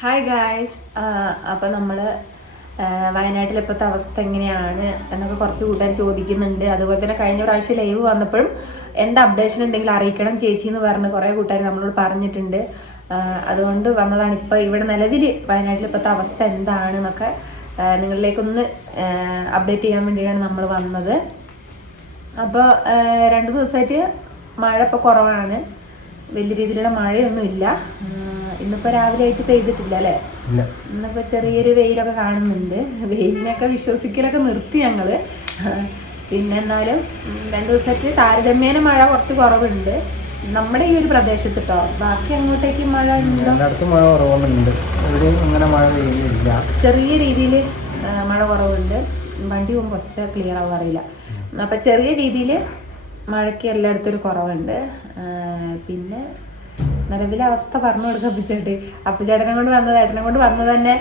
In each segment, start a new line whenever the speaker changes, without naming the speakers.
Hi guys അപ്പോൾ നമ്മൾ വയനാട്ടിൽ ഇപ്പോഴത്തെ അവസ്ഥ എങ്ങനെയാണ് എന്നൊക്കെ കുറച്ച് കൂട്ടാൻ ചോദിക്കുന്നുണ്ട്. അതുപോലെ തന്നെ കഴിഞ്ഞ പ്രാവശ്യം ലൈവ് വന്നപ്പോഴും എന്താ അപ്ഡേഷൻ ഉണ്ടെങ്കിൽ അറിയിക്കണം ചേച്ചി എന്ന് പറഞ്ഞ് കുറേ കൂട്ടുകാർ നമ്മളോട് പറഞ്ഞിട്ടുണ്ട്. അതുകൊണ്ട് വന്നതാണ് ഇപ്പോൾ ഇവിടെ നിലവിൽ വയനാട്ടിൽ ഇപ്പോഴത്തെ അവസ്ഥ എന്താണ് എന്നൊക്കെ നിങ്ങളിലേക്കൊന്ന് അപ്ഡേറ്റ് ചെയ്യാൻ വേണ്ടിയാണ് നമ്മൾ വന്നത്. അപ്പോൾ രണ്ട് ദിവസമായിട്ട് മഴ ഇപ്പോൾ കുറവാണ്. വലിയ രീതിയിലുള്ള മഴയൊന്നുമില്ല. ഇന്നിപ്പോ രാവിലെ ആയിട്ട് പെയ്തിട്ടില്ല അല്ലേ? ഇന്നിപ്പോ ചെറിയൊരു വെയിലൊക്കെ കാണുന്നുണ്ട്. വെയിലിനൊക്കെ വിശ്വസിക്കലൊക്കെ നിർത്തി ഞങ്ങൾ. പിന്നെ എന്നാലും രണ്ടു ദിവസത്തെ ദിവസമായിട്ട് താരതമ്യേന മഴ കുറച്ച് കുറവുണ്ട്. നമ്മുടെ ഈ ഒരു പ്രദേശത്ത് കേട്ടോ ബാക്കി അങ്ങോട്ടേക്ക് മഴ
എല്ലായിടത്തും മഴ കുറവുണ്ട്. അങ്ങനെ മഴ പെയ്യുന്നില്ല
ചെറിയ രീതിയിൽ മഴ കുറവുണ്ട്. വണ്ടി പോകുമ്പോൾ ഒച്ച ക്ലിയർ ആവും അറിയില്ല. അപ്പം ചെറിയ രീതിയിൽ മഴയ്ക്ക് എല്ലായിടത്തും ഒരു കുറവുണ്ട്. പിന്നെ നിലവിലെ അവസ്ഥ പറഞ്ഞു കൊടുക്കുക അപ്പുചേട്ടി അപ്പുചേട്ടനെ കൊണ്ട് വന്നത് ഏട്ടനെ കൊണ്ട് വന്നത് തന്നെ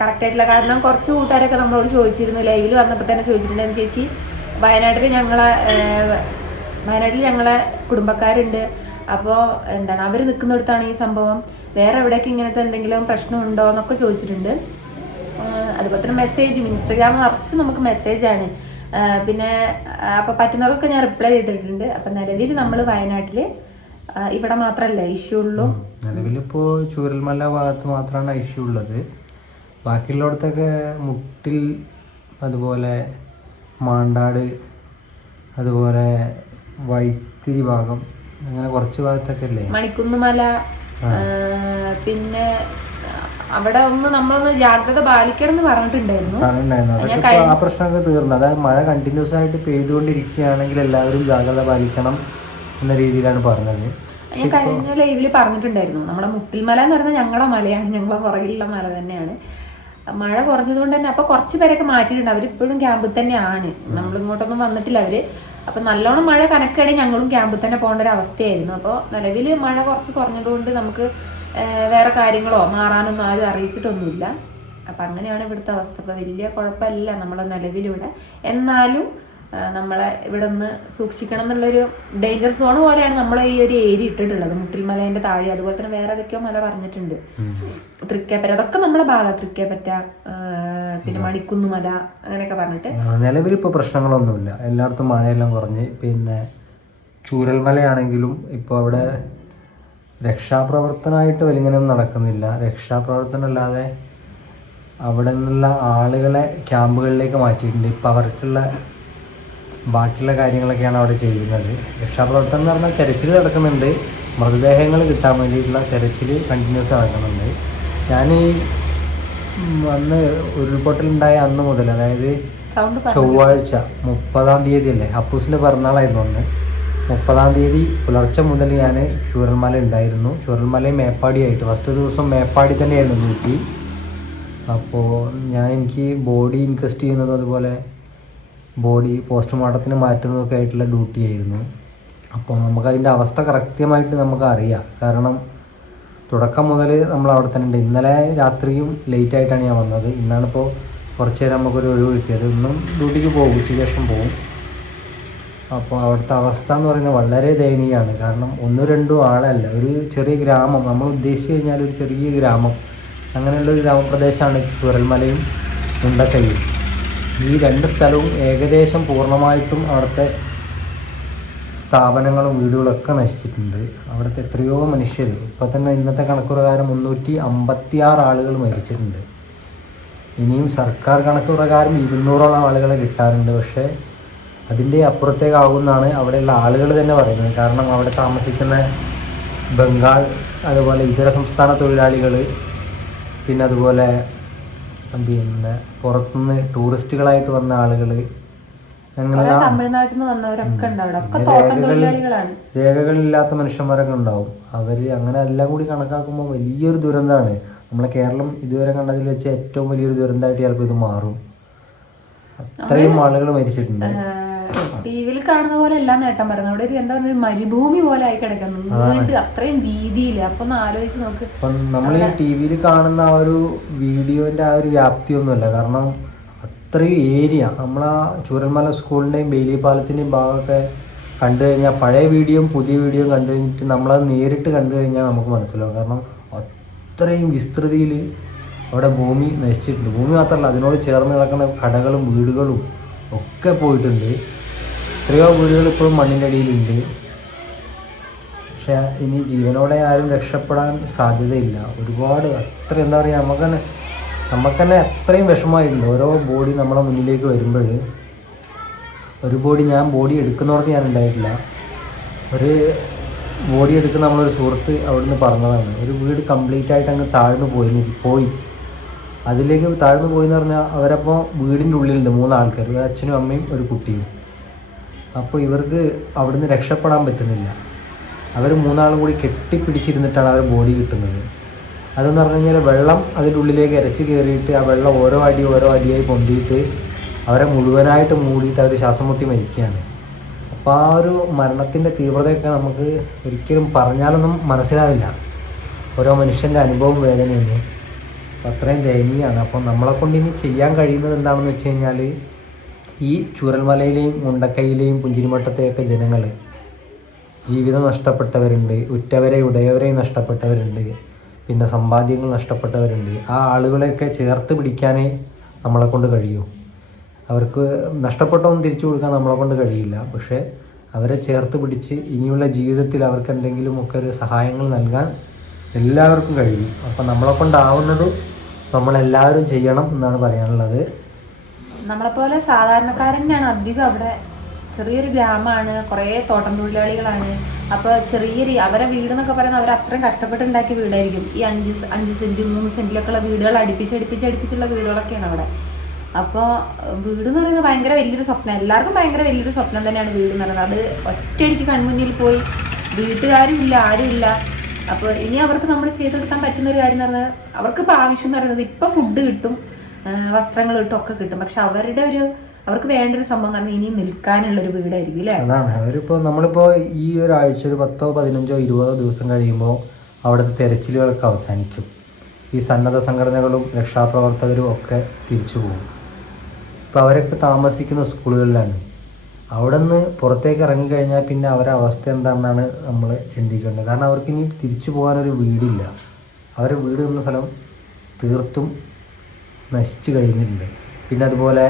കറക്റ്റ് ആയിട്ടുള്ള കാരണം കുറച്ച് കൂട്ടുകാരൊക്കെ നമ്മളോട് ചോദിച്ചിരുന്നു. ലൈവിൽ വന്നപ്പോൾ തന്നെ ചോദിച്ചിട്ടുണ്ടായിരുന്നു ചേച്ചി വയനാട്ടിൽ ഞങ്ങളെ വയനാട്ടിൽ ഞങ്ങളെ കുടുംബക്കാരുണ്ട്. അപ്പോൾ എന്താണ് അവർ നിൽക്കുന്നിടത്താണ് ഈ സംഭവം. വേറെ എവിടെയൊക്കെ ഇങ്ങനത്തെ എന്തെങ്കിലും പ്രശ്നമുണ്ടോ എന്നൊക്കെ ചോദിച്ചിട്ടുണ്ട്. അതുപോലെ തന്നെ മെസ്സേജും ഇൻസ്റ്റാഗ്രാം നിറച്ച് നമുക്ക് മെസ്സേജാണ് പിന്നെ അപ്പോൾ പറ്റുന്നവർക്കൊക്കെ ഞാൻ റിപ്ലൈ ചെയ്തിട്ടുണ്ട്. അപ്പം നിലവിൽ നമ്മൾ വയനാട്ടിൽ ഇവിടെ മാത്രമല്ല ഇഷ്യൂ ഉള്ളൂ.
നിലവിലിപ്പോ ചൂരൽമല ഭാഗത്ത് മാത്രമാണ് ഇഷ്യൂ ഉള്ളത്. ബാക്കിയുള്ളിടത്തൊക്കെ മുട്ടിൽ അതുപോലെ മാണ്ടാട് അതുപോലെ വൈത്തിരി ഭാഗം അങ്ങനെ കുറച്ച് ഭാഗത്തൊക്കെ അല്ലേ?
മണിക്കുന്നുമല പിന്നെ അവിടെ ഒന്ന് നമ്മളൊന്ന് ജാഗ്രത പാലിക്കണം എന്ന് പറഞ്ഞിട്ടുണ്ടായിരുന്നു.
ആ പ്രശ്നമൊക്കെ തീർന്നു. അതായത് മഴ കണ്ടിന്യൂസ് ആയിട്ട് പെയ്തുകൊണ്ടിരിക്കുകയാണെങ്കിൽ എല്ലാവരും ജാഗ്രത പാലിക്കണം എന്ന രീതിയിലാണ് പറഞ്ഞത്.
ഞാൻ കഴിഞ്ഞ ലൈവിൽ പറഞ്ഞിട്ടുണ്ടായിരുന്നു. നമ്മുടെ മുട്ടിൽമല എന്ന് പറയുന്നത് ഞങ്ങളുടെ മലയാണ്. ഞങ്ങളെ പുറകിലുള്ള മല തന്നെയാണ്. മഴ കുറഞ്ഞതുകൊണ്ട് തന്നെ അപ്പൊ കുറച്ച് പേരൊക്കെ മാറ്റിയിട്ടുണ്ട്. അവരിപ്പോഴും ക്യാമ്പിൽ തന്നെയാണ്. നമ്മൾ ഇങ്ങോട്ടൊന്നും വന്നിട്ടില്ല അവർ. അപ്പൊ നല്ലോണം മഴ കണക്കാണെങ്കിൽ ഞങ്ങളും ക്യാമ്പിൽ തന്നെ പോകേണ്ട ഒരു അവസ്ഥയായിരുന്നു. അപ്പോൾ നിലവിൽ മഴ കുറച്ച് കുറഞ്ഞതുകൊണ്ട് നമുക്ക് വേറെ കാര്യങ്ങളോ മാറാനൊന്നും ആരും അറിയിച്ചിട്ടൊന്നുമില്ല. അപ്പം അങ്ങനെയാണ് ഇവിടുത്തെ അവസ്ഥ. അപ്പോൾ വലിയ കുഴപ്പമില്ല നമ്മുടെ നിലവിലിവിടെ. എന്നാലും നമ്മളെ ഇവിടെ നിന്ന് സൂക്ഷിക്കണം എന്നുള്ളൊരു ഡേഞ്ചർ സോൺ പോലെയാണ് നമ്മൾ ഈ ഒരു ഏരിയ ഇട്ടിട്ടുള്ളത്. മുട്ടിൽമലേന്റെ താഴെ അതുപോലെ തന്നെ വേറെ ഏതൊക്കെയോ മല പറഞ്ഞിട്ടുണ്ട്. തൃക്കേപ്പറ്റ അതൊക്കെ നമ്മളെ ഭാഗം തൃക്കേപ്പറ്റ പിന്നെ മണിക്കുന്ന് മല അങ്ങനെയൊക്കെ പറഞ്ഞിട്ട്.
നിലവിൽ ഇപ്പോൾ പ്രശ്നങ്ങളൊന്നുമില്ല. എല്ലായിടത്തും മഴയെല്ലാം കുറഞ്ഞ് പിന്നെ ചൂരൽമലയാണെങ്കിലും ഇപ്പോൾ അവിടെ രക്ഷാപ്രവർത്തനമായിട്ട് വലിങ്ങനെയൊന്നും നടക്കുന്നില്ല. രക്ഷാപ്രവർത്തനം അല്ലാതെ അവിടെ നിന്നുള്ള ആളുകളെ ക്യാമ്പുകളിലേക്ക് മാറ്റിയിട്ടുണ്ട്. ഇപ്പോൾ അവർക്കുള്ള ബാക്കിയുള്ള കാര്യങ്ങളൊക്കെയാണ് അവിടെ ചെയ്യുന്നത്. രക്ഷാപ്രവർത്തനം എന്ന് പറഞ്ഞാൽ തെരച്ചിൽ നടക്കുന്നുണ്ട്. മൃതദേഹങ്ങൾ കിട്ടാൻ വേണ്ടിയിട്ടുള്ള തെരച്ചിൽ കണ്ടിന്യൂസ് നടക്കുന്നുണ്ട്. ഞാൻ ഈ അന്ന് ഉരുൾപൊട്ടലുണ്ടായ അന്ന് മുതൽ അതായത് ചൊവ്വാഴ്ച മുപ്പതാം തീയതി അല്ലേ അപ്പൂസിന്റെ പിറന്നാളായിരുന്നു അന്ന്. മുപ്പതാം തീയതി പുലർച്ചെ മുതൽ ഞാൻ ചൂരൽമല ഉണ്ടായിരുന്നു. ചൂരൽമലയും മേപ്പാടിയായിട്ട്. ഫസ്റ്റ് ദിവസം മേപ്പാടി തന്നെയായിരുന്നു ഡ്യൂട്ടി അപ്പോൾ ഞാൻ എനിക്ക് ബോഡി ഇൻക്വസ്റ്റ് ചെയ്യുന്നതും അതുപോലെ ബോഡി പോസ്റ്റ്മോർട്ടത്തിന് മാറ്റുന്നതൊക്കെ ആയിട്ടുള്ള ഡ്യൂട്ടി ആയിരുന്നു. അപ്പോൾ നമുക്ക് അതിന്റെ അവസ്ഥ കൃത്യമായിട്ട് നമുക്കറിയാം കാരണം തുടക്കം മുതൽ നമ്മൾ അവിടെ തന്നെ ഉണ്ട്. ഇന്നലെ രാത്രിയും ലേറ്റ് ആയിട്ടാണ് ഞാൻ വന്നത്. ഇന്നാണിപ്പോൾ കുറച്ച് നേരം നമുക്കൊരു ഒഴിവ് കിട്ടിയത്. ഇന്നും ഡ്യൂട്ടിക്ക് പോകും. ഉച്ചയ്ക്ക് ശേഷം പോകും. അപ്പോൾ അവിടുത്തെ അവസ്ഥ എന്ന് പറയുന്നത് വളരെ ദയനീയമാണ്. കാരണം ഒന്നും രണ്ടും ആളല്ല. ഒരു ചെറിയ ഗ്രാമം. നമ്മൾ ഉദ്ദേശിച്ച് കഴിഞ്ഞാൽ ഒരു ചെറിയ ഗ്രാമം. അങ്ങനെയുള്ള ഒരു ഗ്രാമപ്രദേശമാണ് ചുരൽമലയും മുണ്ടക്കൈയും. ഈ രണ്ട് സ്ഥലവും ഏകദേശം പൂർണമായിട്ടും അവിടുത്തെ സ്ഥാപനങ്ങളും വീടുകളൊക്കെ നശിച്ചിട്ടുണ്ട്. അവിടുത്തെ എത്രയോ മനുഷ്യർ. ഇപ്പോൾ തന്നെ ഇന്നത്തെ കണക്ക് പ്രകാരം മുന്നൂറ്റി അമ്പത്തി ആറ് ആളുകൾ മരിച്ചിട്ടുണ്ട്. ഇനിയും സർക്കാർ കണക്ക് പ്രകാരം ഇരുന്നൂറോളം ആളുകളെ കിട്ടാറുണ്ട്. പക്ഷേ അതിന്റെ അപ്പുറത്തേക്കാകുമെന്നാണ് അവിടെയുള്ള ആളുകൾ തന്നെ പറയുന്നത്. കാരണം അവിടെ താമസിക്കുന്ന ബംഗാൾ അതുപോലെ ഇതര സംസ്ഥാന തൊഴിലാളികൾ പിന്നെ അതുപോലെ പിന്നെ പുറത്തുനിന്ന് ടൂറിസ്റ്റുകളായിട്ട് വന്ന ആളുകൾ രേഖകളില്ലാത്ത മനുഷ്യന്മാരൊക്കെ ഉണ്ടാവും അവർ അങ്ങനെ എല്ലാം കൂടി കണക്കാക്കുമ്പോൾ വലിയൊരു ദുരന്തമാണ്. നമ്മളെ കേരളം ഇതുവരെ കണ്ടതിൽ വെച്ച് ഏറ്റവും വലിയൊരു ദുരന്തമായിട്ട് ചിലപ്പോൾ ഇത് മാറും. അത്രയും ആളുകൾ മരിച്ചിട്ടുണ്ട്.
ടി വിയിൽ കാണുന്ന പോലെ എല്ലാം നേട്ടം പറയുന്നത്. അവിടെ ഒരു എന്താ പറയുക മരുഭൂമി പോലെ ആയി കിടക്കുന്നു. അത്രയും വീതിയില്ല അപ്പൊ ഒന്ന് ആലോചിച്ച് നോക്ക്.
നമ്മൾ ഈ ടി വിയിൽ കാണുന്ന ആ ഒരു വീഡിയോന്റെ ആ ഒരു വ്യാപ്തിയൊന്നുമല്ല. കാരണം അത്രയും ഏരിയ നമ്മളാ ചൂരന്മല സ്കൂളിന്റെയും ബെയിലി പാലത്തിന്റെയും ഭാഗമൊക്കെ കണ്ടു കഴിഞ്ഞാൽ പഴയ വീഡിയോയും പുതിയ വീഡിയോയും കണ്ടു കഴിഞ്ഞിട്ട് നമ്മളത് നേരിട്ട് കണ്ടു കഴിഞ്ഞാൽ നമുക്ക് മനസ്സിലാവും. കാരണം അത്രയും വിസ്തൃതിയിൽ അവിടെ ഭൂമി നശിച്ചിട്ടുണ്ട്. ഭൂമി മാത്രമല്ല അതിനോട് ചേർന്ന് കിടക്കുന്ന കടകളും വീടുകളും ഒക്കെ പോയിട്ടുണ്ട്. എത്രയോ വീടുകൾ ഇപ്പോഴും മണ്ണിന്റെ അടിയിലുണ്ട്. പക്ഷേ ഇനി ജീവനോടെ ആരും രക്ഷപ്പെടാൻ സാധ്യതയില്ല. ഒരുപാട് അത്ര എന്താ പറയുക നമുക്ക് തന്നെ നമുക്ക് തന്നെ അത്രയും വിഷമമായിട്ടുണ്ട് ഓരോ ബോഡി നമ്മളെ മുന്നിലേക്ക് വരുമ്പോൾ. ഒരു ബോഡി ഞാൻ ബോഡി എടുക്കുന്നവർക്ക് ഞാൻ ഉണ്ടായിട്ടില്ല. ഒരു ബോഡി എടുക്കുന്ന നമ്മളൊരു സുഹൃത്ത് അവിടുന്ന് പറഞ്ഞതാണ് ഒരു വീട് കംപ്ലീറ്റ് ആയിട്ട് അങ്ങ് താഴ്ന്നു പോയി പോയി. അതിലേക്ക് താഴ്ന്നു എന്ന് പറഞ്ഞാൽ അവരപ്പോൾ വീടിന്റെ ഉള്ളിലുണ്ട് മൂന്നാൾക്കാർ ഒരു അച്ഛനും അമ്മയും ഒരു കുട്ടിയും. അപ്പോൾ ഇവർക്ക് അവിടുന്ന് രക്ഷപ്പെടാൻ പറ്റുന്നില്ല. അവർ മൂന്നാളും കൂടി കെട്ടിപ്പിടിച്ചിരുന്നിട്ടാണ് അവർ ബോഡി കിട്ടുന്നത്. അതെന്ന് പറഞ്ഞു കഴിഞ്ഞാൽ വെള്ളം അതിന്റെ ഉള്ളിലേക്ക് ഇരച്ച് കയറിയിട്ട് ആ വെള്ളം ഓരോ അടി ഓരോ അടിയായി പൊന്തിയിട്ട് അവരെ മുഴുവനായിട്ട് മൂടിയിട്ട് അവർ ശ്വാസം മുട്ടി മരിക്കുകയാണ്. അപ്പോൾ ആ ഒരു മരണത്തിന്റെ തീവ്രതയൊക്കെ നമുക്ക് ഒരിക്കലും പറഞ്ഞാലൊന്നും മനസ്സിലാവില്ല. ഓരോ മനുഷ്യന്റെ അനുഭവം വേദനയൊന്നും അത്രയും ദയനീയമാണ്. അപ്പോൾ നമ്മളെ കൊണ്ട് ഇനി ചെയ്യാൻ കഴിയുന്നത് എന്താണെന്ന് വെച്ച് കഴിഞ്ഞാൽ ഈ ചൂരൽമലയിലെയും മുണ്ടക്കൈയിലെയും പുഞ്ചിരിമട്ടത്തെയൊക്കെ ജനങ്ങൾ ജീവിതം നഷ്ടപ്പെട്ടവരുണ്ട് ഉറ്റവരെ ഉടയവരെ നഷ്ടപ്പെട്ടവരുണ്ട് പിന്നെ സമ്പാദ്യങ്ങൾ നഷ്ടപ്പെട്ടവരുണ്ട്. ആ ആളുകളെയൊക്കെ ചേർത്ത് പിടിക്കാനേ നമ്മളെ കൊണ്ട് കഴിയൂ. അവർക്ക് നഷ്ടപ്പെട്ടൊന്നും തിരിച്ചു കൊടുക്കാൻ നമ്മളെ കൊണ്ട് കഴിയില്ല. പക്ഷേ അവരെ ചേർത്ത് പിടിച്ച് ഇനിയുള്ള ജീവിതത്തിൽ അവർക്ക് എന്തെങ്കിലുമൊക്കെ ഒരു സഹായങ്ങൾ നൽകാൻ എല്ലാവർക്കും കഴിയും. അപ്പം നമ്മളെ കൊണ്ടാവുന്നത് നമ്മളെല്ലാവരും ചെയ്യണം എന്നാണ് പറയാനുള്ളത്.
നമ്മളെപ്പോലെ തന്നെയാണ് അധികം അവിടെ. ചെറിയൊരു ഗ്രാമമാണ് കുറേ തോട്ടം തൊഴിലാളികളാണ്. അപ്പോൾ ചെറിയൊരു അവരെ വീട് എന്നൊക്കെ പറയുന്നത് അവർ അത്രയും കഷ്ടപ്പെട്ടുണ്ടാക്കിയ വീടായിരിക്കും. ഈ അഞ്ച് അഞ്ച് സെന്റ് മൂന്ന് സെന്റിലൊക്കെ ഉള്ള വീടുകൾ അടുപ്പിച്ച് അടുപ്പിച്ച് അടുപ്പിച്ചുള്ള വീടുകളൊക്കെയാണ് അവിടെ. അപ്പോൾ വീട് എന്ന് പറയുന്നത് ഭയങ്കര വലിയൊരു സ്വപ്നം. എല്ലാവർക്കും ഭയങ്കര വലിയൊരു സ്വപ്നം തന്നെയാണ് വീട് എന്ന് പറയുന്നത്. അത് ഒറ്റയടിക്ക് കൺമുന്നിൽ പോയി വീട്ടുകാരും ഇല്ല ആരും ഇല്ല അപ്പോൾ ഇനി അവർക്ക് നമ്മൾ ചെയ്തെടുക്കാൻ പറ്റുന്ന ഒരു കാര്യം എന്ന് പറഞ്ഞാൽ അവർക്ക് ഇപ്പോൾ ആവശ്യം എന്ന് പറയുന്നത് ഇപ്പോൾ ഫുഡ് കിട്ടും വസ്ത്രങ്ങൾ കിട്ടും ഒക്കെ കിട്ടും. പക്ഷെ അവരുടെ ഒരു അവർക്ക് വേണ്ട ഒരു സംഭവം പറഞ്ഞാൽ ഇനി നിൽക്കാനുള്ള ഒരു വീടായിരിക്കും അല്ലേ
അതാണ്. അവരിപ്പോൾ നമ്മളിപ്പോൾ ഈ ഒരാഴ്ച ഒരു പത്തോ പതിനഞ്ചോ ഇരുപതോ ദിവസം കഴിയുമ്പോൾ അവിടുത്തെ തെരച്ചിലുകളൊക്കെ അവസാനിക്കും. ഈ സന്നദ്ധ സംഘടനകളും രക്ഷാപ്രവർത്തകരും ഒക്കെ തിരിച്ചു പോകും. ഇപ്പോൾ അവരൊക്കെ താമസിക്കുന്ന സ്കൂളുകളിലാണ്. അവിടെ നിന്ന് പുറത്തേക്ക് ഇറങ്ങിക്കഴിഞ്ഞാൽ പിന്നെ അവരുടെ അവസ്ഥ എന്താണെന്നാണ് നമ്മൾ ചിന്തിക്കേണ്ടത്. കാരണം അവർക്ക് ഇനി തിരിച്ചു പോകാനൊരു വീടില്ല. അവരുടെ വീട് എന്ന സ്ഥലം തീർത്തും നശിച്ചു കഴിഞ്ഞിട്ടുണ്ട്. പിന്നെ അതുപോലെ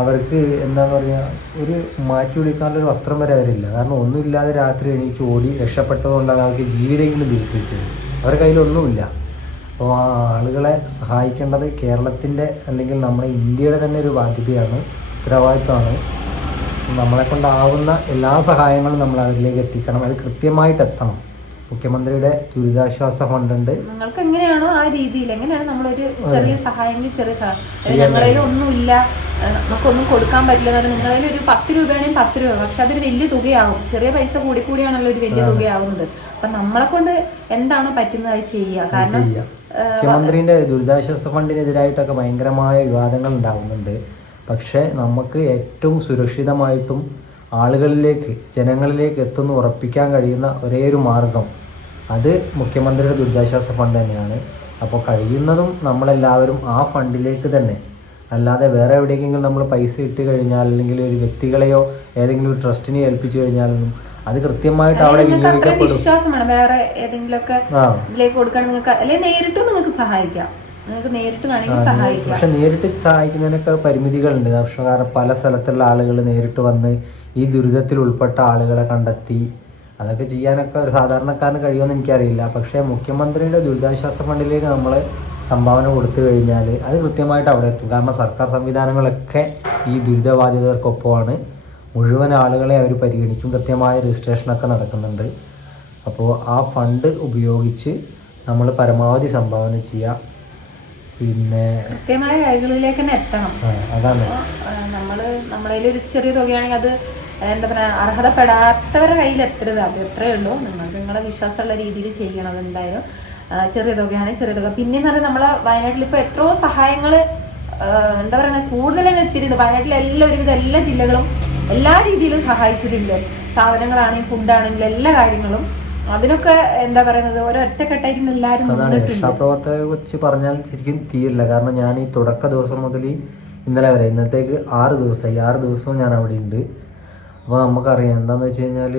അവർക്ക് എന്താണെന്ന് പറഞ്ഞാൽ ഒരു മാറ്റി പിടിക്കാനുള്ളൊരു വസ്ത്രം വരെ അവരില്ല. കാരണം ഒന്നുമില്ലാതെ രാത്രി എണീച്ച് ഓടി രക്ഷപ്പെട്ടതുകൊണ്ടാണ് അവർക്ക് ജീവിതമെങ്കിലും തിരിച്ചു കിട്ടിയത്. അവരുടെ കയ്യിലൊന്നുമില്ല. അപ്പോൾ ആ ആളുകളെ സഹായിക്കേണ്ടത് കേരളത്തിന്റെ അല്ലെങ്കിൽ നമ്മുടെ ഇന്ത്യയുടെ തന്നെ ഒരു ബാധ്യതയാണ് ഉത്തരവാദിത്വമാണ് നമ്മളെ കൊണ്ടാവുന്ന എല്ലാ സഹായങ്ങളും നമ്മൾ അതിലേക്ക് എത്തിക്കണം. അത് കൃത്യമായിട്ട് എത്തണം മുഖ്യമന്ത്രിയുടെ ദുരിതാശ്വാസ ഫണ്ടുണ്ട്.
നിങ്ങൾക്ക് എങ്ങനെയാണോ ആ രീതിയിൽ എങ്ങനെയാണ് നമ്മളൊരു ചെറിയ സഹായമെങ്കിൽ ചെറിയ സഹായം? ഞങ്ങളിൽ ഒന്നുമില്ല. നമുക്കൊന്നും കൊടുക്കാൻ പറ്റില്ല എന്ന് പറഞ്ഞാൽ ഒരു പത്ത് രൂപയാണെങ്കിൽ പത്ത് രൂപ പക്ഷെ അതൊരു വലിയ തുകയാവും. ചെറിയ പൈസ കൂടി കൂടിയാണല്ലോ ഒരു വലിയ തുകയാവുന്നത്. അപ്പൊ നമ്മളെ കൊണ്ട് എന്താണോ പറ്റുന്നത് അത് ചെയ്യുക. കാരണം
മുഖ്യമന്ത്രിയുടെ ദുരിതാശ്വാസ ഫണ്ടിനെതിരായിട്ടൊക്കെ ഭയങ്കരമായ വിവാദങ്ങൾ ഉണ്ടാവുന്നുണ്ട്. പക്ഷേ നമുക്ക് ഏറ്റവും സുരക്ഷിതമായിട്ടും ആളുകളിലേക്ക് ജനങ്ങളിലേക്ക് എത്തുന്ന ഉറപ്പിക്കാൻ കഴിയുന്ന ഒരേ ഒരു മാർഗം അത് മുഖ്യമന്ത്രിയുടെ ദുരിതാശ്വാസ ഫണ്ട് തന്നെയാണ്. അപ്പോൾ കഴിയുന്നതും നമ്മളെല്ലാവരും ആ ഫണ്ടിലേക്ക് തന്നെ. അല്ലാതെ വേറെ എവിടേക്കെങ്കിലും നമ്മൾ പൈസ ഇട്ട് കഴിഞ്ഞാൽ അല്ലെങ്കിൽ ഒരു വ്യക്തികളെയോ ഏതെങ്കിലും ഒരു ട്രസ്റ്റിനെ ഏൽപ്പിച്ചു കഴിഞ്ഞാലൊന്നും അത് കൃത്യമായിട്ട് അവിടെ വിനിയോഗിക്കപ്പെടും.
വിശ്വാസമാണ്. വേറെ ഏതെങ്കിലുമൊക്കെ
ഒക്കെ
ഇതിലേക്ക് കൊടുക്കാൻ നിങ്ങൾക്ക് അല്ലെങ്കിൽ നേരിട്ടും നിങ്ങൾക്ക് സഹായിക്കാം. നിങ്ങൾക്ക് നേരിട്ട് വേണമെങ്കിൽ സഹായിക്കാം.
പക്ഷെ നേരിട്ട് സഹായിക്കുന്നതിനൊക്കെ പരിമിതികളുണ്ട്. പക്ഷെ കാരണം പല സ്ഥലത്തുള്ള ആളുകൾ നേരിട്ട് വന്ന് ഈ ദുരിതത്തിൽ ഉൾപ്പെട്ട ആളുകളെ കണ്ടെത്തി അതൊക്കെ ചെയ്യാനൊക്കെ ഒരു സാധാരണക്കാരന് കഴിയുമെന്ന് എനിക്കറിയില്ല. പക്ഷെ മുഖ്യമന്ത്രിയുടെ ദുരിതാശ്വാസ ഫണ്ടിലേക്ക് നമ്മൾ സംഭാവന കൊടുത്തു കഴിഞ്ഞാൽ അത് കൃത്യമായിട്ട് അവിടെ എത്തും. കാരണം സർക്കാർ സംവിധാനങ്ങളൊക്കെ ഈ ദുരിതബാധിതർക്കൊപ്പമാണ്. മുഴുവൻ ആളുകളെ അവർ പരിഗണിക്കും. കൃത്യമായ രജിസ്ട്രേഷനൊക്കെ നടക്കുന്നുണ്ട്. അപ്പോൾ ആ ഫണ്ട് ഉപയോഗിച്ച് നമ്മൾ പരമാവധി സംഭാവന ചെയ്യുക പിന്നെ
കൃത്യമായ രേഖകളിലേക്ക് തന്നെ എത്തണം.
അതാണ്.
നമ്മൾ നമ്മളതിൽ ഒരു ചെറിയ തുകയാണെങ്കിൽ അത് എന്താ പറയുക അർഹതപ്പെടാത്തവരുടെ കയ്യിൽ എത്തരുത്. അത് എത്രയേ ഉള്ളൂ. നിങ്ങൾ നിങ്ങളെ വിശ്വാസമുള്ള രീതിയിൽ ചെയ്യണം എന്തായാലും ചെറിയ തുകയാണെങ്കിൽ ചെറിയ തുക. പിന്നെന്ന് പറഞ്ഞാൽ നമ്മളെ വയനാട്ടിൽ ഇപ്പോൾ എത്രയോ സഹായങ്ങൾ എന്താ പറയുക കൂടുതൽ തന്നെ എത്തിയിട്ടുണ്ട്. വയനാട്ടിലെ എല്ലാ ഒരുവിധം എല്ലാ ജില്ലകളും എല്ലാ രീതിയിലും സഹായിച്ചിട്ടുണ്ട്. സാധനങ്ങളാണെങ്കിലും ഫുഡാണെങ്കിലും എല്ലാ കാര്യങ്ങളും. അതിനൊക്കെ എന്താ പറയുന്നത് ഒരൊറ്റക്കെട്ടായിട്ട് എല്ലാവരും
അതാണ് രക്ഷാപ്രവർത്തകരെ കുറിച്ച് പറഞ്ഞാൽ ശരിക്കും തീരില്ല. കാരണം ഞാൻ ഈ തുടക്ക ദിവസം മുതൽ ഇന്നലെ വരെ ഇന്നത്തേക്ക് ആറ് ദിവസമായി. ആറ് ദിവസവും ഞാൻ അവിടെ ഉണ്ട്. അപ്പോൾ നമുക്കറിയാം എന്താണെന്ന് വെച്ച് കഴിഞ്ഞാൽ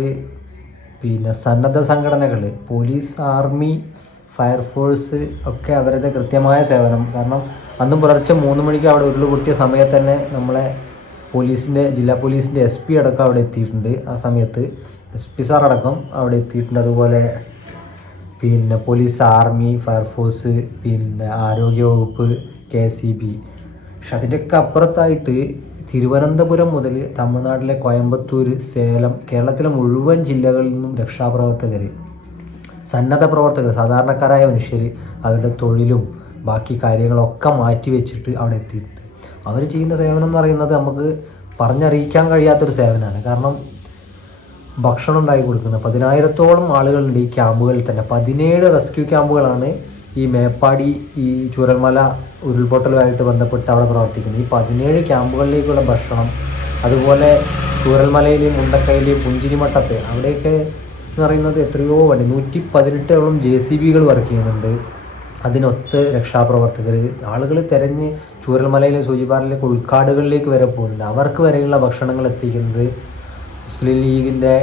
പിന്നെ സന്നദ്ധ സംഘടനകൾ പോലീസ് ആർമി ഫയർഫോഴ്സ് ഒക്കെ അവരുടെ കൃത്യമായ സേവനം. കാരണം അന്നും പുലർച്ചെ മൂന്ന് മണിക്ക് അവിടെ ഉരുൾ പൊട്ടിയ സമയത്ത് തന്നെ നമ്മളെ പോലീസിന്റെ ജില്ലാ പോലീസിന്റെ എസ് പി അടക്കം അവിടെ എത്തിയിട്ടുണ്ട് ആ സമയത്ത്. എസ് പി സാർ അടക്കം അവിടെ എത്തിയിട്ടുണ്ട്. അതുപോലെ പിന്നെ പോലീസ് ആർമി ഫയർഫോഴ്സ് പിന്നെ ആരോഗ്യവകുപ്പ് കെ സി ബി. പക്ഷെ അതിന്റെയൊക്കെ അപ്പുറത്തായിട്ട് തിരുവനന്തപുരം മുതൽ തമിഴ്നാട്ടിലെ കോയമ്പത്തൂർ സേലം കേരളത്തിലെ മുഴുവൻ ജില്ലകളിൽ നിന്നും രക്ഷാപ്രവർത്തകർ സന്നദ്ധ പ്രവർത്തകർ സാധാരണക്കാരായ മനുഷ്യർ അവരുടെ തൊഴിലും ബാക്കി കാര്യങ്ങളൊക്കെ മാറ്റി വെച്ചിട്ട് അവിടെ എത്തിയിട്ടുണ്ട്. അവർ ചെയ്യുന്ന സേവനം എന്ന് പറയുന്നത് നമുക്ക് പറഞ്ഞറിയിക്കാൻ കഴിയാത്തൊരു സേവനമാണ്. കാരണം ഭക്ഷണം ഉണ്ടാക്കി കൊടുക്കുന്നത്. പതിനായിരത്തോളം ആളുകളുണ്ട് ഈ ക്യാമ്പുകളിൽ തന്നെ. പതിനേഴ് റെസ്ക്യൂ ക്യാമ്പുകളാണ് ഈ മേപ്പാടി ഈ ചൂരൽമല ഉരുൾപൊട്ടലുമായിട്ട് ബന്ധപ്പെട്ട് അവിടെ പ്രവർത്തിക്കുന്നത്. ഈ പതിനേഴ് ക്യാമ്പുകളിലേക്കുള്ള ഭക്ഷണം അതുപോലെ ചൂരൽമലയിലെയും മുണ്ടക്കയിലെയും പുഞ്ചിരിമട്ടത്ത് അവിടെയൊക്കെ എന്ന് പറയുന്നത് എത്രയോ വണ്ടി. നൂറ്റി പതിനെട്ടോളം ജെ സി ബികൾ വർക്ക് ചെയ്യുന്നുണ്ട്. അതിനൊത്ത് രക്ഷാപ്രവർത്തകർ ആളുകൾ തിരഞ്ഞ് ചൂരൽമലയിലെ സൂചിപ്പാറിലേക്ക് ഉൾക്കാടുകളിലേക്ക് വരെ പോകുന്നുണ്ട്. അവർക്ക് വരെയുള്ള ഭക്ഷണങ്ങൾ എത്തിക്കുന്നത് മുസ്ലിം ലീഗിന്റെ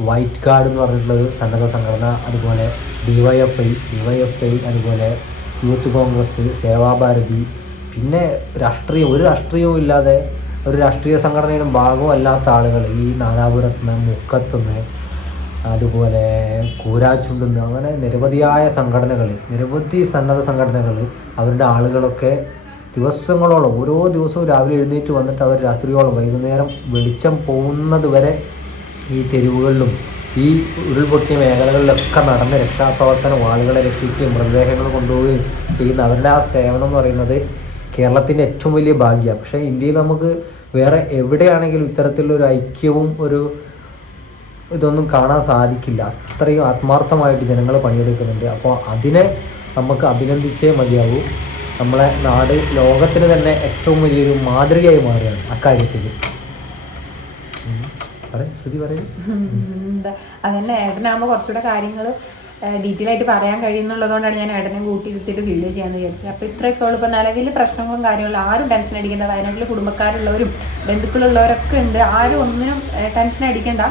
വൈറ്റ് കാർഡ് എന്ന് പറഞ്ഞിട്ടുള്ള ഒരു സന്നദ്ധ സംഘടന അതുപോലെ D Y F I D Y F I അതുപോലെ യൂത്ത് കോൺഗ്രസ് സേവാഭാരതി പിന്നെ രാഷ്ട്രീയം ഒരു രാഷ്ട്രീയവും ഇല്ലാതെ ഒരു രാഷ്ട്രീയ സംഘടനയുടെ ഭാഗവും അല്ലാത്ത ആളുകൾ ഈ നാദാപുരത്തുനിന്ന് മുക്കത്തുനിന്ന് അതുപോലെ കൂരാച്ചുണ്ടെന്ന് അങ്ങനെ നിരവധിയായ സംഘടനകൾ നിരവധി സന്നദ്ധ സംഘടനകൾ അവരുടെ ആളുകളൊക്കെ ദിവസങ്ങളോളം ഓരോ ദിവസവും രാവിലെ എഴുന്നേറ്റ് വന്നിട്ട് അവർ രാത്രിയോളം വൈകുന്നേരം വെളിച്ചം പോകുന്നത് വരെ ഈ തെരുവുകളിലും ഈ ഉരുൾപൊട്ടിയ മേഖലകളിലൊക്കെ നടന്ന് രക്ഷാപ്രവർത്തനം ആളുകളെ രക്ഷിക്കുകയും മൃതദേഹങ്ങൾ കൊണ്ടുപോവുകയും ചെയ്യുന്ന അവരുടെ ആ സേവനം എന്ന് പറയുന്നത് കേരളത്തിന്റെ ഏറ്റവും വലിയ ഭാഗ്യമാണ്. പക്ഷേ ഇന്ത്യയിൽ നമുക്ക് വേറെ എവിടെയാണെങ്കിലും ഇത്തരത്തിലുള്ള ഒരു ഐക്യവും ഒരു ഇതൊന്നും കാണാൻ സാധിക്കില്ല. അത്രയും ആത്മാർത്ഥമായിട്ട് ജനങ്ങൾ പണിയെടുക്കുന്നുണ്ട്. അപ്പോൾ അതിനെ നമുക്ക് അഭിനന്ദിച്ചേ മതിയാവൂ. നമ്മളെ നാട് ലോകത്തിന് തന്നെ ഏറ്റവും വലിയൊരു മാതൃകയായി മാറുകയാണ് അക്കാര്യത്തിൽ.
അതല്ല ഏട്ടനാകുമ്പോൾ കുറച്ചുകൂടെ കാര്യങ്ങൾ ഡീറ്റെയിൽ ആയിട്ട് പറയാൻ കഴിയുന്നുള്ളതുകൊണ്ടാണ് ഞാൻ ഏട്ടനെ കൂട്ടിയിരുത്തിയിട്ട് വീഡിയോ ചെയ്യാന്ന് വിചാരിച്ചത്. അപ്പോൾ ഇത്രയൊക്കെ ഉള്ളൂ. ഇപ്പോൾ നിലവിൽ പ്രശ്നങ്ങളും കാര്യങ്ങളും ആരും ടെൻഷൻ അടിക്കേണ്ട. വയനാട്ടിൽ കുടുംബക്കാരുള്ളവരും ബന്ധുക്കളുള്ളവരൊക്കെ ഉണ്ട്. ആരും ഒന്നിനും ടെൻഷൻ അടിക്കേണ്ട.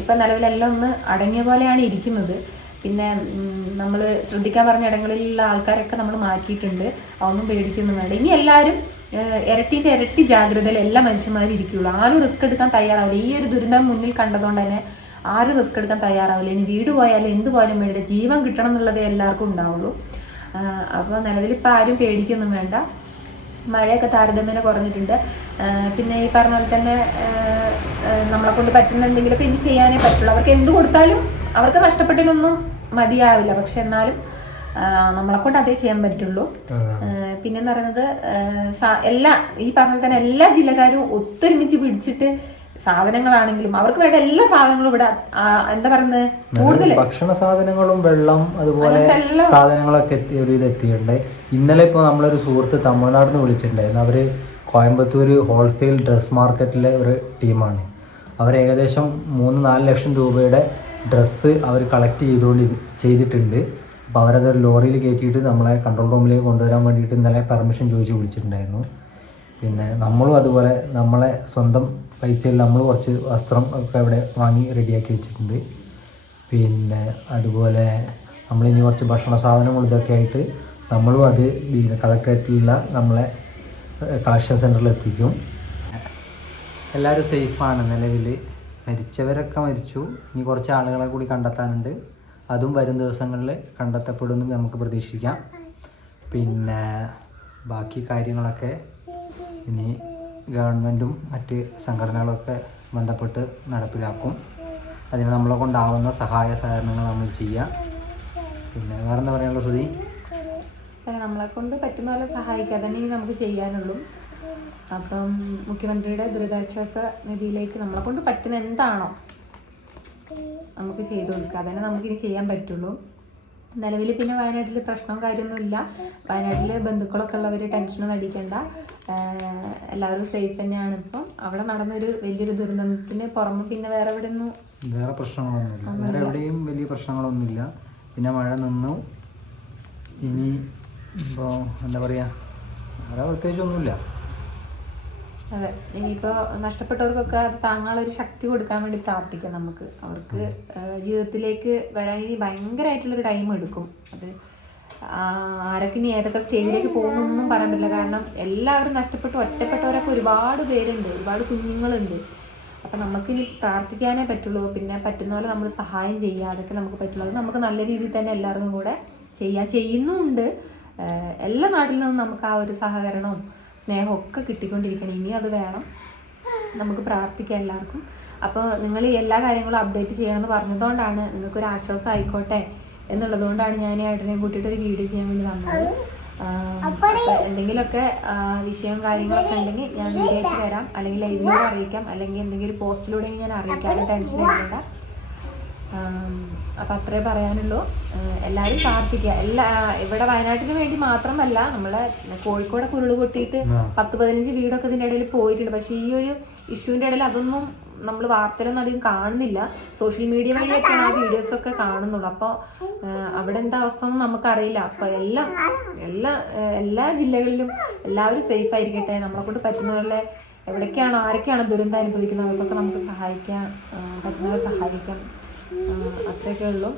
ഇപ്പം നിലവിലെല്ലാം ഒന്ന് അടങ്ങിയ പോലെയാണ് ഇരിക്കുന്നത്. പിന്നെ നമ്മൾ ശ്രദ്ധിക്കാൻ പറഞ്ഞ ഇടങ്ങളിലുള്ള ആൾക്കാരൊക്കെ നമ്മൾ മാറ്റിയിട്ടുണ്ട്. അതൊന്നും പേടിക്കൊന്നും വേണ്ട. ഇനി എല്ലാവരും ഇരട്ടിന്റെ ഇരട്ടി ജാഗ്രതയിൽ എല്ലാ മനുഷ്യന്മാരും ഇരിക്കുകയുള്ളൂ ആരും റിസ്ക് എടുക്കാൻ തയ്യാറാവില്ല. ഈ ഒരു ദുരന്തം മുന്നിൽ കണ്ടതുകൊണ്ട് തന്നെ ആരും റിസ്ക് എടുക്കാൻ തയ്യാറാവില്ല. ഇനി വീട് പോയാലും എന്ത് പോയാലും വേണ്ടില്ല ജീവൻ കിട്ടണം എന്നുള്ളതേ എല്ലാവർക്കും ഉണ്ടാവുള്ളൂ. അപ്പോൾ നിലവിൽ ഇപ്പോൾ ആരും പേടിക്കൊന്നും വേണ്ട. മഴയൊക്കെ താരതമ്യേന കുറഞ്ഞിട്ടുണ്ട്. പിന്നെ ഈ പറഞ്ഞ പോലെ തന്നെ നമ്മളെ കൊണ്ട് പറ്റുന്ന എന്തെങ്കിലുമൊക്കെ ഇത് ചെയ്യാനേ പറ്റുള്ളൂ. അവർക്ക് എന്ത് കൊടുത്താലും അവർക്ക് നഷ്ടപ്പെട്ടതിനൊന്നും മതിയാവില്ല. പക്ഷെ എന്നാലും നമ്മളെ കൊണ്ട് അതേ ചെയ്യാൻ പറ്റുള്ളൂ. പിന്നെന്ന് പറയുന്നത് എല്ലാ ഈ പറഞ്ഞ തന്നെ എല്ലാ ജില്ലക്കാരും ഒത്തൊരുമിച്ച് പിടിച്ചിട്ട് സാധനങ്ങളാണെങ്കിലും അവർക്ക് വേണ്ട എല്ലാ സാധനങ്ങളും ഇവിടെ എന്താ പറയുന്നത് കൂടുതൽ
ഭക്ഷണ സാധനങ്ങളും വെള്ളം അതുപോലെ സാധനങ്ങളൊക്കെ എത്തി ഒരു ഇത് എത്തിയിട്ടുണ്ട്. ഇന്നലെ ഇപ്പോൾ നമ്മളൊരു സുഹൃത്ത് തമിഴ്നാട്ടിൽ നിന്ന് വിളിച്ചിട്ടുണ്ടായിരുന്നു. അവർ കോയമ്പത്തൂർ ഹോൾസെയിൽ ഡ്രസ് മാർക്കറ്റിലെ ഒരു ടീമാണ്. അവർ ഏകദേശം മൂന്ന് നാല് ലക്ഷം രൂപയുടെ ഡ്രസ്സ് അവർ കളക്ട് ചെയ്തുകൊണ്ട് ചെയ്തിട്ടുണ്ട്. അപ്പോൾ അവരത് ലോറിയിൽ കയറ്റിയിട്ട് നമ്മളെ കൺട്രോൾ റൂമിലേക്ക് കൊണ്ടുവരാൻ വേണ്ടിയിട്ട് ഇന്നലെ പെർമിഷൻ ചോദിച്ച് വിളിച്ചിട്ടുണ്ടായിരുന്നു. പിന്നെ നമ്മളും അതുപോലെ നമ്മളെ സ്വന്തം പൈസയിൽ നമ്മൾ കുറച്ച് വസ്ത്രം ഒക്കെ ഇവിടെ വാങ്ങി റെഡിയാക്കി വെച്ചിട്ടുണ്ട്. പിന്നെ അതുപോലെ നമ്മളിനി കുറച്ച് ഭക്ഷണ സാധനങ്ങൾ ഇതൊക്കെ ആയിട്ട് നമ്മളും അത് കളക്ടറേറ്റിലുള്ള നമ്മളെ കളക്ഷൻ സെന്ററിൽ എത്തിക്കും. എല്ലാവരും സേഫാണ് നിലവിൽ മരിച്ചവരൊക്കെ മരിച്ചു. ഇനി കുറച്ച് ആളുകളെ കൂടി കണ്ടെത്താനുണ്ട്. അതും വരും ദിവസങ്ങളിൽ കണ്ടെത്തപ്പെടുമെന്ന് നമുക്ക് പ്രതീക്ഷിക്കാം. പിന്നെ ബാക്കി കാര്യങ്ങളൊക്കെ ഇനി ഗവൺമെന്റും മറ്റ് സംഘടനകളൊക്കെ ബന്ധപ്പെട്ട് നടപ്പിലാക്കും. അതിന് നമ്മളെ കൊണ്ടാവുന്ന സഹായ സഹകരണങ്ങൾ നമ്മൾ ചെയ്യാം. പിന്നെ വേറെന്താ പറയാനുള്ള ശ്രുതി?
നമ്മളെ കൊണ്ട് പറ്റുന്ന പോലെ സഹായിക്കുക തന്നെ ഇനി നമുക്ക് ചെയ്യാനുള്ളൂ. അപ്പം മുഖ്യമന്ത്രിയുടെ ദുരിതാശ്വാസ നിധിയിലേക്ക് നമ്മളെ കൊണ്ട് പറ്റുന്ന എന്താണോ നമുക്ക് ചെയ്തു കൊടുക്കുക. അതന്നെ നമുക്ക് ഇനി ചെയ്യാൻ പറ്റുള്ളൂ. നിലവിൽ പിന്നെ വയനാട്ടിൽ പ്രശ്നവും കാര്യമൊന്നുമില്ല വയനാട്ടിൽ ബന്ധുക്കളൊക്കെ ഉള്ളവർ ടെൻഷനൊന്നും അടിക്കേണ്ട. എല്ലാവരും സേഫ് തന്നെയാണ് ഇപ്പം. അവിടെ നടന്നൊരു വലിയൊരു ദുരന്തത്തിന് പുറമെ പിന്നെ വേറെ എവിടെ ഒന്നും
വേറെ പ്രശ്നങ്ങളൊന്നുമില്ല. വേറെ എവിടെയും വലിയ പ്രശ്നങ്ങളൊന്നുമില്ല. പിന്നെ മഴ നിന്നു. ഇനി ഇപ്പോൾ എന്താ പറയുക വേറെ പ്രത്യേകിച്ചൊന്നുമില്ല.
അതെ. ഇനിയിപ്പോൾ നഷ്ടപ്പെട്ടവർക്കൊക്കെ അത് താങ്ങാനുള്ള ഒരു ശക്തി കൊടുക്കാൻ വേണ്ടി പ്രാർത്ഥിക്കാം നമുക്ക്. അവർക്ക് ജീവിതത്തിലേക്ക് വരാൻ ഇനി ഭയങ്കരമായിട്ടുള്ളൊരു ടൈം എടുക്കും. അത് ആരൊക്കെ ഇനി ഏതൊക്കെ സ്റ്റേജിലേക്ക് പോകുന്നൊന്നും പറയാൻ പറ്റില്ല. കാരണം എല്ലാവരും നഷ്ടപ്പെട്ടു ഒറ്റപ്പെട്ടവരൊക്കെ ഒരുപാട് പേരുണ്ട്. ഒരുപാട് കുഞ്ഞുങ്ങളുണ്ട്. അപ്പം നമുക്കിനി പ്രാർത്ഥിക്കാനേ പറ്റുള്ളൂ. പിന്നെ പറ്റുന്ന പോലെ നമ്മൾ സഹായം ചെയ്യുക അതൊക്കെ നമുക്ക് പറ്റുള്ളൂ. അത് നമുക്ക് നല്ല രീതിയിൽ തന്നെ എല്ലാവർക്കും കൂടെ ചെയ്യാൻ ചെയ്യുന്നുമുണ്ട് എല്ലാ നാട്ടിൽ നിന്നും നമുക്ക് ആ ഒരു സഹകരണവും സ്നേഹവും ഒക്കെ കിട്ടിക്കൊണ്ടിരിക്കണം. ഇനി അത് വേണം. നമുക്ക് പ്രാർത്ഥിക്കാം എല്ലാവർക്കും. അപ്പോൾ നിങ്ങൾ എല്ലാ കാര്യങ്ങളും അപ്ഡേറ്റ് ചെയ്യണമെന്ന് പറഞ്ഞതുകൊണ്ടാണ് നിങ്ങൾക്കൊരു ആശ്വാസം ആയിക്കോട്ടെ എന്നുള്ളതുകൊണ്ടാണ് ഞാൻ ഏട്ടനെയും കൂട്ടിയിട്ട് ഒരു വീഡിയോ ചെയ്യാൻ വേണ്ടി വന്നത്. എന്തെങ്കിലുമൊക്കെ വിഷയം വിഷയവും കാര്യങ്ങളൊക്കെ ഉണ്ടെങ്കിൽ ഞാൻ വീഡിയോ ആയിട്ട് വരാം. അല്ലെങ്കിൽ ലൈവിലൂടെ അറിയിക്കാം. അല്ലെങ്കിൽ എന്തെങ്കിലും പോസ്റ്റിലൂടെ ഞാൻ അറിയിക്കാം ടെൻഷൻ എടുക്കേണ്ട അപ്പം അത്രേ പറയാനുള്ളൂ. എല്ലാവരും പ്രാർത്ഥിക്കുക. എല്ലാ ഇവിടെ വയനാട്ടിന് വേണ്ടി മാത്രമല്ല നമ്മളെ കോഴിക്കോട് ഉരുൾ പൊട്ടിയിട്ട് പത്ത് പതിനഞ്ച് വീടൊക്കെ ഇതിന്റെ ഇടയിൽ പോയിട്ടുണ്ട്. പക്ഷേ ഈ ഒരു ഇഷ്യൂവിന്റെ ഇടയിൽ അതൊന്നും നമ്മൾ വാർത്തയിലൊന്നും അധികം കാണുന്നില്ല. സോഷ്യൽ മീഡിയ വഴിയൊക്കെയാണ് ആ വീഡിയോസ് ഒക്കെ കാണുന്നുള്ളൂ. അപ്പോൾ അവിടെ എന്താ അവസ്ഥ ഒന്നും നമുക്കറിയില്ല. അപ്പോൾ എല്ലാം എല്ലാ എല്ലാ ജില്ലകളിലും എല്ലാവരും സേഫ് ആയിരിക്കട്ടെ. നമ്മളെ കൊണ്ട് പറ്റുന്ന പോലെ എവിടേക്കാണോ ആരൊക്കെയാണോ ദുരന്തം അനുഭവിക്കുന്നത് അവർക്കൊക്കെ നമുക്ക് സഹായിക്കാൻ പറ്റുന്നവരെ സഹായിക്കാം. അത്രയൊക്കെ ഉള്ളൂ.